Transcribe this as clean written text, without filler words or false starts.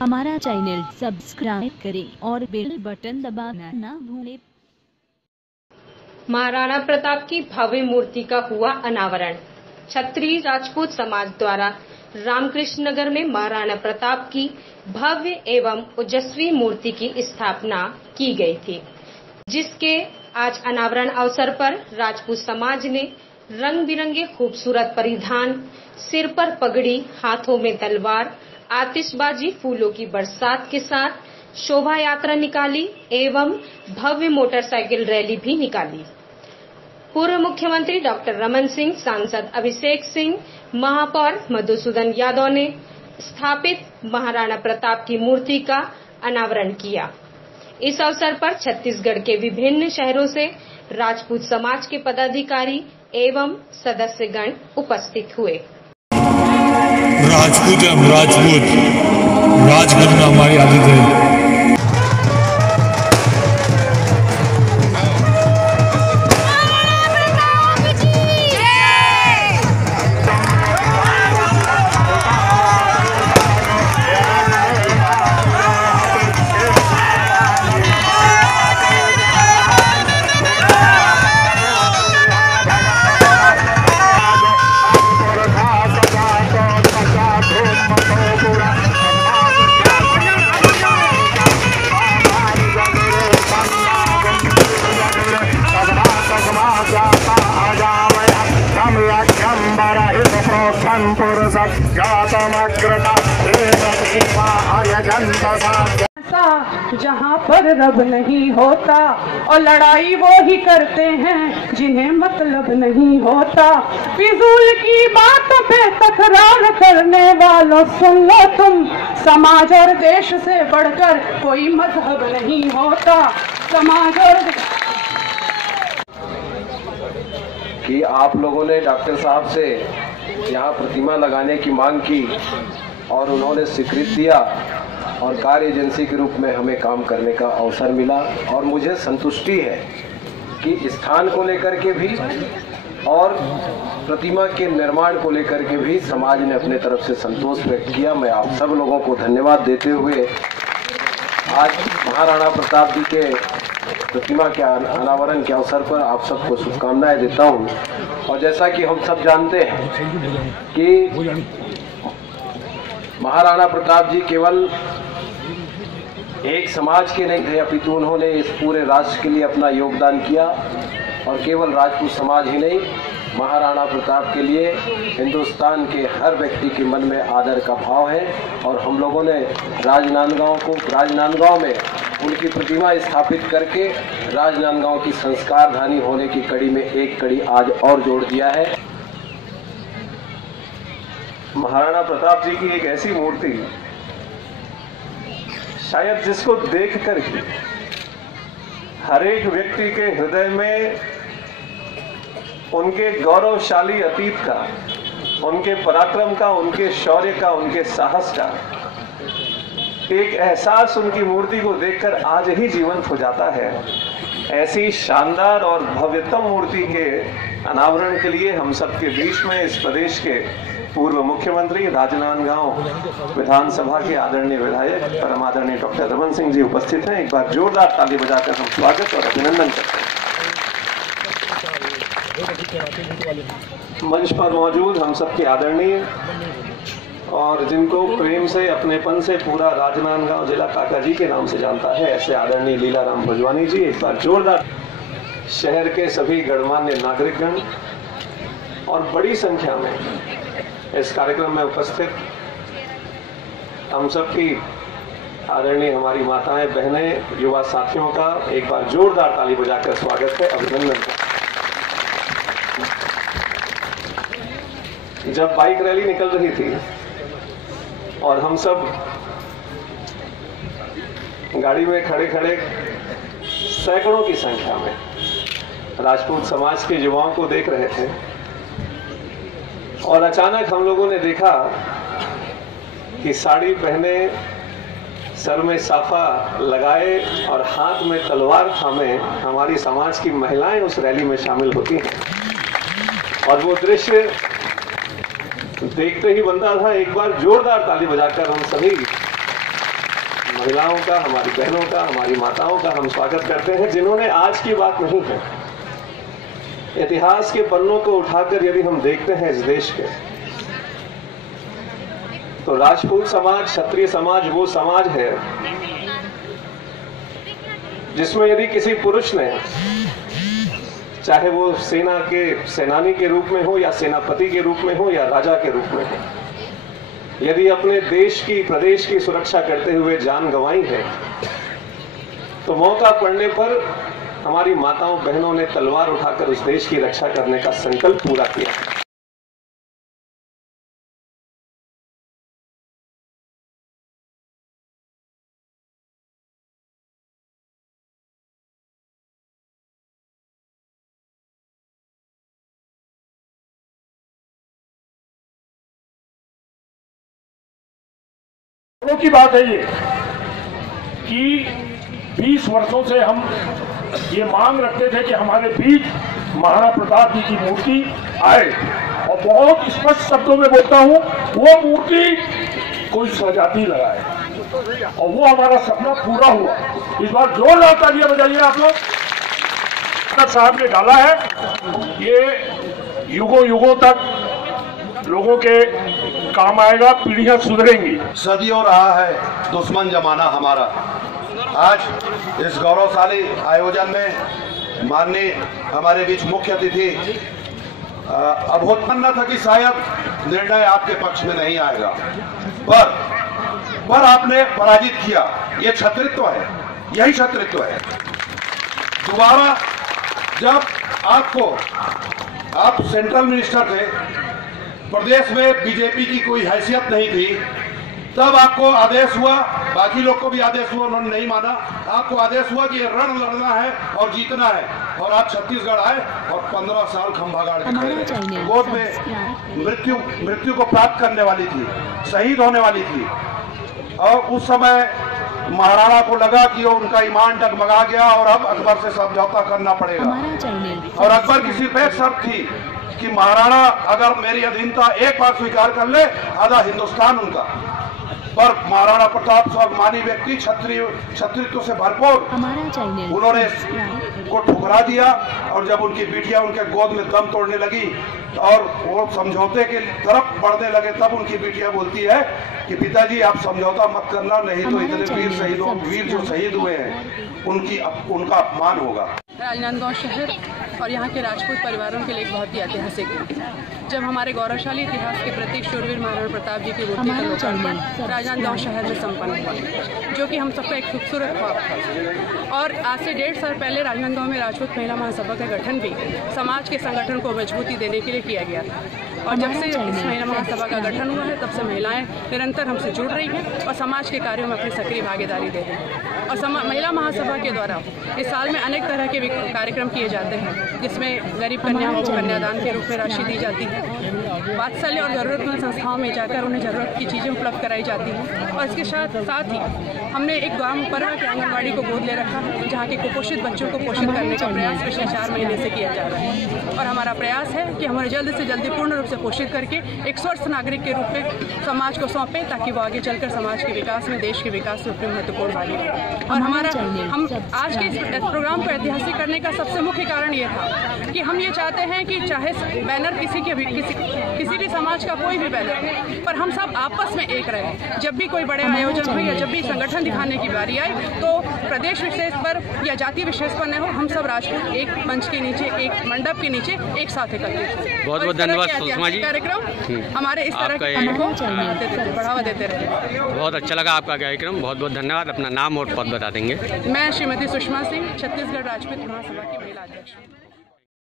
हमारा channel subscribe करें और बेल बटन दबाना ना भूलें। महाराणा प्रताप की भव्य मूर्ति का हुआ अनावरण। क्षत्रिय राजपूत समाज द्वारा रामकृष्ण नगर में महाराणा प्रताप की भव्य एवं ओजस्वी मूर्ति की स्थापना की गई थी, जिसके आज अनावरण अवसर पर राजपूत समाज ने रंग बिरंगे खूबसूरत परिधान, सिर पर पगड़ी, हाथों में तलवार, आतिशबाजी, फूलों की बरसात के साथ शोभा यात्रा निकाली एवं भव्य मोटरसाइकिल रैली भी निकाली। पूर्व मुख्यमंत्री डॉक्टर रमन सिंह, सांसद अभिषेक सिंह, महापौर मधुसूदन यादव ने स्थापित महाराणा प्रताप की मूर्ति का अनावरण किया। इस अवसर पर छत्तीसगढ़ के विभिन्न शहरों से राजपूत समाज के पदाधिकारी एवं सदस्यगण उपस्थित हुए। राजपूत राज करना हमारी आदत है। जहाँ पर रब नहीं होता और लड़ाई वो ही करते हैं जिन्हें मतलब नहीं होता। फिजूल की बातों पे तकरार करने वालों सुन लो तुम, समाज और देश से बढ़कर कोई मजहब नहीं होता। समाज और कि आप लोगों ने डॉक्टर साहब से यहाँ प्रतिमा लगाने की मांग की और उन्होंने स्वीकृति दिया और कार्य एजेंसी के रूप में हमें काम करने का अवसर मिला और मुझे संतुष्टि है कि स्थान को लेकर के भी और प्रतिमा के निर्माण को लेकर के भी समाज ने अपने तरफ से संतोष व्यक्त किया। मैं आप सब लोगों को धन्यवाद देते हुए आज महाराणा प्रताप जी के प्रतिमा के अनावरण के अवसर पर आप सबको शुभकामनाएं देता हूं। और जैसा कि हम सब जानते हैं कि महाराणा प्रताप जी केवल एक समाज के नहीं थे, अपितु उन्होंने इस पूरे राष्ट्र के लिए अपना योगदान किया और केवल राजपूत समाज ही नहीं, महाराणा प्रताप के लिए हिंदुस्तान के हर व्यक्ति के मन में आदर का भाव है। और हम लोगों ने राजनांदगांव में उनकी प्रतिमा स्थापित करके राजनांदगांव की संस्कारधानी होने की कड़ी में एक कड़ी आज और जोड़ दिया है। महाराणा प्रताप जी की एक ऐसी मूर्ति शायद जिसको देख कर ही हर एक व्यक्ति के हृदय में उनके गौरवशाली अतीत का, उनके पराक्रम का, उनके शौर्य का, उनके साहस का एक एहसास उनकी मूर्ति को देखकर आज ही जीवंत हो जाता है। ऐसी शानदार और भव्यतम मूर्ति के अनावरण के लिए हम सबके बीच में इस प्रदेश के पूर्व मुख्यमंत्री, राजनांदगांव विधानसभा के आदरणीय विधायक परम आदरणीय डॉक्टर रमन सिंह जी उपस्थित हैं। एक बार जोरदार ताली बजाकर हम स्वागत और अभिनंदन करते हैं। मंच पर मौजूद हम सबके आदरणीय और जिनको प्रेम से, अपनेपन से पूरा राजनांदगांव जिला काका जी के नाम से जानता है, ऐसे आदरणीय लीलाराम भोजवानी जी, एक बार जोरदार। शहर के सभी गणमान्य नागरिकगण और बड़ी संख्या में इस कार्यक्रम में उपस्थित हम सबकी आदरणीय हमारी माताएं, बहनें, युवा साथियों का एक बार जोरदार ताली बजाकर स्वागत है, अभिनंदन है। जब बाइक रैली निकल रही थी और हम सब गाड़ी में खड़े खड़े सैकड़ों की संख्या में राजपूत समाज के युवाओं को देख रहे थे और अचानक हम लोगों ने देखा कि साड़ी पहने, सर में साफा लगाए और हाथ में तलवार थामे हमारी समाज की महिलाएं उस रैली में शामिल होती हैं। और वो दृश्य देखते ही बनता था एक बार जोरदार ताली बजाकर हम सभी महिलाओं का, हमारी बहनों का, हमारी माताओं का हम स्वागत करते हैं, जिन्होंने आज की बात नहीं है, इतिहास के पन्नों को उठाकर यदि हम देखते हैं इस देश के, तो राजपूत समाज, क्षत्रिय समाज वो समाज है जिसमें यदि किसी पुरुष ने, चाहे वो सेना के सेनानी के रूप में हो या सेनापति के रूप में हो या राजा के रूप में हो, यदि अपने देश की, प्रदेश की सुरक्षा करते हुए जान गंवाई है, तो मौका पड़ने पर हमारी माताओं बहनों ने तलवार उठाकर उस देश की रक्षा करने का संकल्प पूरा किया। की बात है ये कि 20 वर्षों से हम ये मांग रखते थे कि हमारे बीच महाराणा प्रताप जी की मूर्ति आए, और बहुत स्पष्ट शब्दों में बोलता हूं, वो मूर्ति कोई स्वजाति लगाए, और वो हमारा सपना पूरा हुआ। इस बार जोरदार तालियां बजाइए आप लोग। साहब ने डाला है, ये युगों युगों तक लोगों के काम आएगा, पीढ़ियां सुधरेंगी। सदियों रहा है दुश्मन जमाना हमारा। आज इस गौरवशाली आयोजन में माननीय हमारे बीच मुख्य अतिथि, अब होता था कि शायद निर्णय आपके पक्ष में नहीं आएगा, पर आपने पराजित किया। ये क्षत्रित्व है, यही क्षत्रित्व है। दोबारा जब आप सेंट्रल मिनिस्टर थे, प्रदेश में बीजेपी की कोई हैसियत नहीं थी, तब आपको आदेश हुआ, बाकी लोग को भी आदेश हुआ, उन्होंने नहीं माना, आपको आदेश हुआ कि ये रण लड़ना है और जीतना है, और आप छत्तीसगढ़ आए और 15 साल खंभा गाड़ के खड़े रहे। गोद में मृत्यु को प्राप्त करने वाली थी, शहीद होने वाली थी, और उस समय महाराणा को लगा कि उनका ईमान डगमगा गया और अब अकबर से समझौता करना पड़ेगा। और अकबर की सिर्फ एक शर्त थी कि महाराणा अगर मेरी अधीनता एक बार स्वीकार कर ले, आधा हिंदुस्तान उनका। पर महाराणा प्रताप स्वाभिमानी व्यक्ति, क्षत्रित्व से भरपूर, उन्होंने को ठुकरा दिया, और जब उनकी बिटिया उनके गोद में दम तोड़ने लगी और वो समझौते के तरफ बढ़ने लगे, तब उनकी बिटिया बोलती है कि पिताजी आप समझौता मत करना, नहीं तो इतने वीर जो शहीद हुए हैं उनका अपमान होगा। राजनांदगांव शहर और यहाँ के राजपूत परिवारों के लिए एक बहुत ही ऐतिहासिक है। जब हमारे गौरवशाली इतिहास के प्रतीक शूरवीर महाराणा प्रताप जी की मूर्ति का लोकार्पण राजनांदगांव शहर में संपन्न हुआ, जो कि हम सबका एक खूबसूरत ख्वाब था। और आज से 1.5 साल पहले राजनांदगांव में राजपूत महिला महासभा का गठन भी समाज के संगठन को मजबूती देने के लिए किया गया था। और जब से इस महिला महासभा का गठन हुआ है, तब से महिलाएं निरंतर हमसे जुड़ रही हैं और समाज के कार्यों में अपनी सक्रिय भागीदारी दे रही हैं। और महिला महासभा के द्वारा इस साल में अनेक तरह के कार्यक्रम किए जाते हैं, जिसमें गरीब कन्याओं को कन्यादान के रूप में राशि दी जाती है, वात्सल्य और जरूरतमंद संस्थाओं में जाकर उन्हें ज़रूरत की चीज़ें उपलब्ध कराई जाती हैं। और इसके साथ ही हमने एक गांव पर के आंगनबाड़ी को गोद ले रखा है, जहाँ के कुपोषित बच्चों को पोषित करने का प्रयास पिछले 4 महीने से किया जा रहा है। और हमारा प्रयास है कि हमें जल्द से जल्दी पूर्ण रूप से पोषित करके एक स्वस्थ नागरिक के रूप में समाज को सौंपें, ताकि वो आगे चलकर समाज के विकास में, देश के विकास में अपनी महत्वपूर्ण भागीदारी। और हम आज के इस प्रोग्राम को ऐतिहासिक करने का सबसे मुख्य कारण ये था कि हम ये चाहते हैं कि चाहे बैनर किसी भी समाज का कोई भी बैनर हो, पर हम सब आपस में एक रहे। जब भी कोई बड़े आयोजन हो या जब भी संगठन दिखाने की बारी आए, तो प्रदेश विशेष पर या जाति विशेष पर न हो, हम सब राजपूत एक मंच के नीचे, एक मंडप के नीचे एक साथ एकत्रित हो। बहुत बहुत धन्यवाद सुषमा जी। कार्यक्रम हमारे इस तरह के कार्य को बढ़ावा देते रहे। बहुत अच्छा लगा आपका कार्यक्रम, बहुत बहुत धन्यवाद। अपना नाम और पद बता देंगे। मैं श्रीमती सुषमा सिंह, छत्तीसगढ़ राजपूत महासभा की महिला अध्यक्ष।